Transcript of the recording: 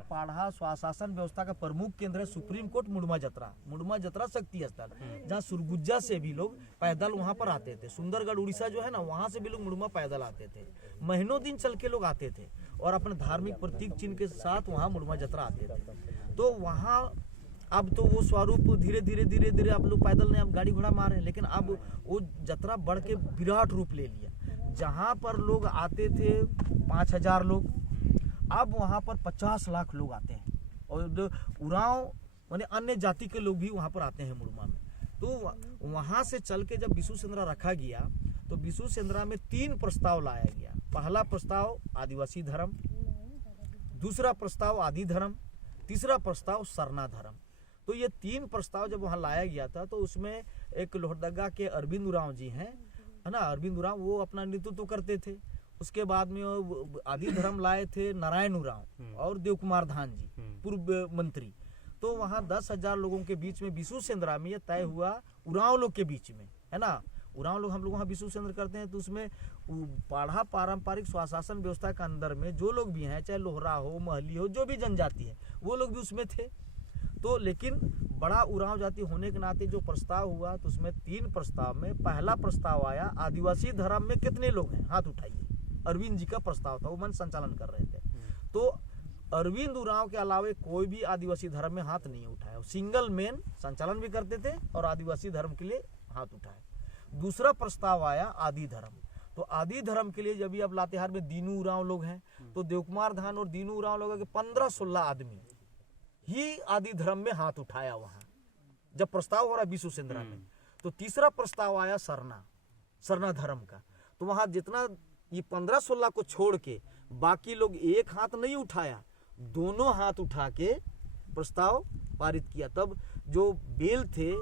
पाढ़ा स्वशासन व्यवस्था का प्रमुख केंद्र है सुप्रीम कोर्ट मुड़मा जतरा शक्ति स्थल, जहाँ सुरगुज्जा से भी लोग पैदल वहाँ पर आते थे। सुंदरगढ़ उड़ीसा जो है ना, वहाँ से भी लोग मुड़मा पैदल आते थे, महीनों दिन चल के लोग आते थे और अपने धार्मिक प्रतीक चिन्ह के साथ वहाँ मुड़मा जतरा आते थे। तो वहाँ अब तो वो स्वरूप धीरे धीरे अब लोग पैदल नहीं, अब गाड़ी घोड़ा मारे, लेकिन अब वो जतरा बढ़ के विराट रूप ले लिया। जहाँ पर लोग आते थे 5,000 लोग, अब वहाँ पर 50 लाख लोग आते हैं और उरांव माने अन्य जाति के लोग भी वहाँ पर आते हैं मुड़मा में। तो वहाँ से चल के जब बिशु सेंद्रा रखा गया तो बिशु सेंद्रा में 3 प्रस्ताव लाया गया। पहला प्रस्ताव आदिवासी धर्म, दूसरा प्रस्ताव आदि धर्म, तीसरा प्रस्ताव सरना धर्म। तो ये 3 प्रस्ताव जब वहाँ लाया गया था तो उसमें एक लोहरदगा के अरविंद उरांव जी हैं, है ना, अरविंद उरांव, वो अपना नेतृत्व करते थे। उसके बाद में आदि धर्म लाए थे नारायण उरांव और देव कुमार धान जी, पूर्व मंत्री। तो वहाँ 10,000 लोगों के बीच में बिशु सेंद्रा में ये तय हुआ, उरांव लोग के बीच में, है ना, उरांव लोग हम लोग वहाँ बिशु सेंद्र करते हैं। तो उसमें पाढ़ा पारंपरिक स्वशासन व्यवस्था के अंदर में जो लोग भी हैं, चाहे लोहरा हो, महली हो, जो भी जनजाति है, वो लोग भी उसमें थे। तो लेकिन बड़ा उरांव जाति होने के नाते जो प्रस्ताव हुआ तो उसमें 3 प्रस्ताव में पहला प्रस्ताव आया आदिवासी धर्म में कितने लोग हैं, हाथ उठाइए। अरविंद जी का प्रस्ताव था, वो मन संचालन कर रहे थे। तो अरविंद उरांव के अलावा कोई भी आदिवासी धर्म में हाथ नहीं उठाया, सिंगल मैन संचालन भी करते थे और आदिवासी धर्म के लिए हाथ उठाए। दूसरा प्रस्ताव आया आदि धर्म। तो आदि धर्म के लिए जब अब लातेहार में दीनू उरांव लोग हैं, तो देवकुमार धान और दीनू उरांव लोग के 15-16 आदमी ही आदि धर्म में हाथ उठाया वहां जब प्रस्ताव हो रहा बिशु सेंद्रा में। तो तीसरा प्रस्ताव आया सरना धर्म का। तो वहां जितना ये 15-16 को छोड़ के बाकी लोग एक हाथ नहीं उठाया, दोनों हाथ उठा के प्रस्ताव पारित किया। तब जो बेल थे